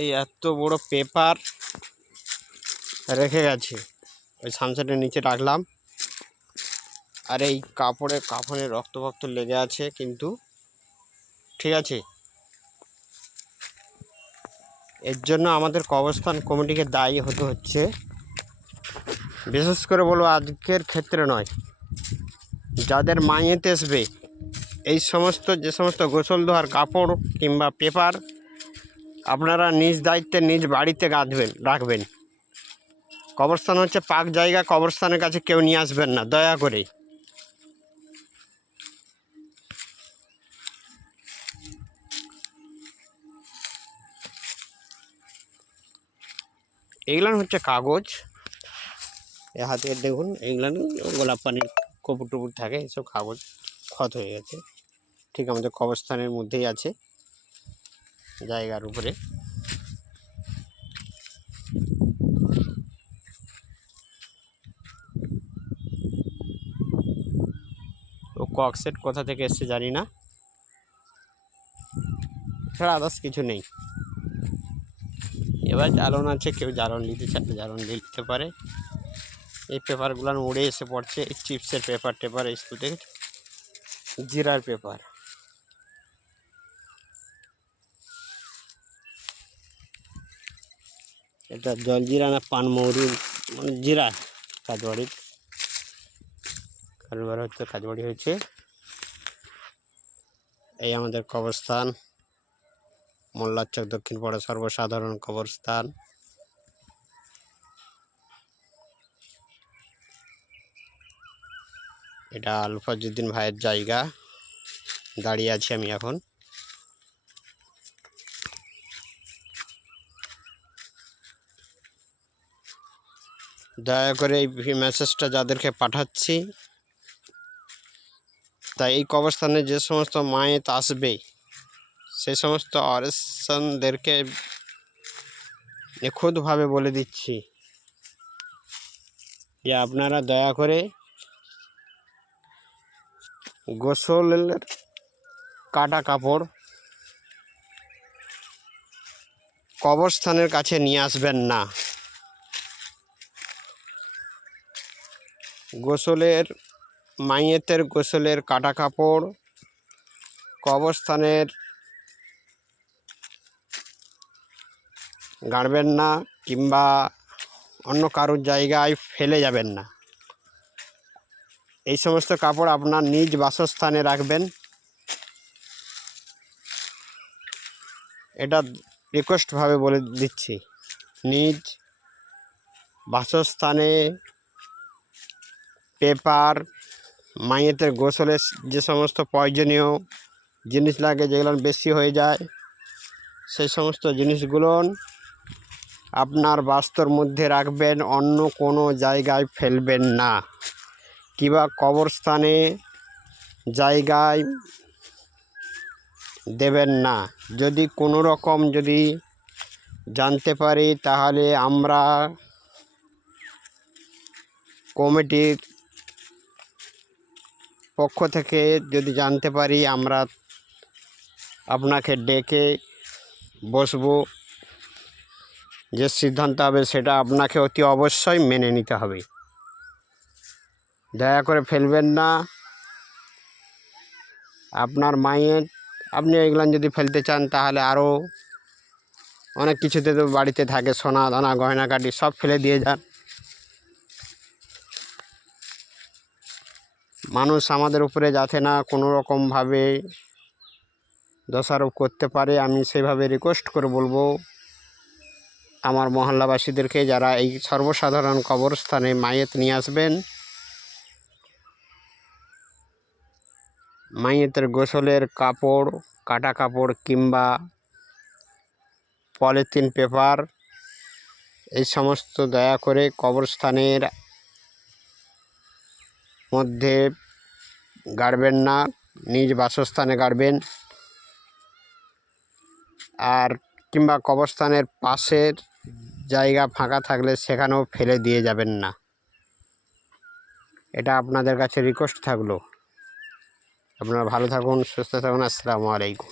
এই এত বড় পেপার রেখে গেছে, ওই সামসাটের নিচে রাখলাম। আর এই কাফনে রক্ত লেগে আছে, কিন্তু ঠিক আছে। এর জন্য আমাদের কবরস্থান কমিটিকে দায়ী হতে হচ্ছে। বিশেষ করে বলবো, আজকের ক্ষেত্রে নয়, যাদের মাইয়েতে আসবে এই যে সমস্ত গোসল ধোয়ার কাপড় কিংবা পেপার আপনারা নিজ দায়িত্বে নিজ বাড়িতে রাখবেন। কবরস্থান হচ্ছে পাক জায়গা, কবরস্থানের কাছে কেউ নিয়ে আসবেন না দয়া করে। এগুলান হচ্ছে কাগজ, এ হাতে দেখুন, এগুলান গোলাপ পানির কপুর টুপুর থাকে, এসব কাগজ ক্ষত হয়ে গেছে। ঠিক আমাদের কবরস্থানের মধ্যেই আছে, জায়গার উপরে। ও ককসেট কোথা থেকে এসছে জানি না, এছাড়া আদার্স কিছু নেই। এবার জ্বালন আছে, কেউ জ্বালন নিতে চাইলে জ্বালন নিতে পারে। এই পেপারগুলো উড়ে এসে পড়ছে, এই চিপসের পেপার টেপার, এই দেখে জিরার পেপার। এটা জলজিরা না পানমৌরি, মানে জিরা। কাজবাড়ি হচ্ছে, কাজবাড়ি হয়েছে। এই আমাদের কবরস্থান, মোল্লার চক দক্ষিণ পাড়া সর্বসাধারণ কবরস্থান। এটা আলফাজউদ্দিন ভাইয়ের জায়গা, দাঁড়িয়ে আছি আমি এখন। দয়া করে এই মেসেজটা যাদেরকে পাঠাচ্ছি, তাই এই কবরস্থানে যে সমস্ত মায়েত আসবে সেই সমস্ত অরেশনদেরকে নিখুঁতভাবে বলে দিচ্ছি যে আপনারা দয়া করে গোসলের কাটা কাপড় কবরস্থানের কাছে নিয়ে আসবেন না। মাইয়েতের গোসলের কাটা কাপড় কবরস্থানের গাড়বেন না, কিংবা অন্য কারোর জায়গায় ফেলে যাবেন না। এই সমস্ত কাপড় আপনার নিজ বাসস্থানে রাখবেন। এটা রিকোয়েস্টভাবে বলে দিচ্ছি, নিজ বাসস্থানে পেপার, মাইয়েতের গোসলের যে সমস্ত প্রয়োজনীয় জিনিস লাগে, যেগুলো বেশি হয়ে যায়, সেই সমস্ত জিনিসগুলো আপনার বাস্তুর মধ্যে রাখবেন, অন্য কোনো জায়গায় ফেলবেন না, কিংবা কবরস্থানে জায়গায় দেবেন না। যদি কোনো রকম জানতে পারি, তাহলে আমরা কমিটির পক্ষ থেকে জানতে পারি, আমরা আপনাকে ডেকে বসবো। যে সিদ্ধান্ত হবে সেটা আপনাকে অতি অবশ্যই মেনে নিতে হবে। দয়া করে ফেলবেন না আপনার মায়ের। আপনি এগুলো যদি ফেলতে চান, তাহলে আরও অনেক কিছুতে তো বাড়িতে থাকে, সোনা দানা গয়নাকাটি সব ফেলে দিয়ে যান। মানুষ আমাদের উপরে যাতে না কোনো রকমভাবে দোষারোপ করতে পারে, আমি সেভাবে রিকোয়েস্ট করে বলবো আমার মহল্লাবাসীদেরকে, যারা এই সর্বসাধারণ কবরস্থানে মাইয়েত নিয়ে আসবেন, মাইয়েতের গোসলের কাপড়, কাটা কাপড় কিংবা পলিথিন পেপার, এই সমস্ত দয়া করে কবরস্থানের মধ্যে গাড়বেন না, নিজ বাসস্থানে গাড়বেন। আর কিংবা কবরস্থানের পাশের জায়গা ফাঁকা থাকলে সেখানেও ফেলে দিয়ে যাবেন না। এটা আপনাদের কাছে রিকোয়েস্ট থাকলো। আপনারা ভালো থাকুন, সুস্থ থাকুন। আসসালামু আলাইকুম।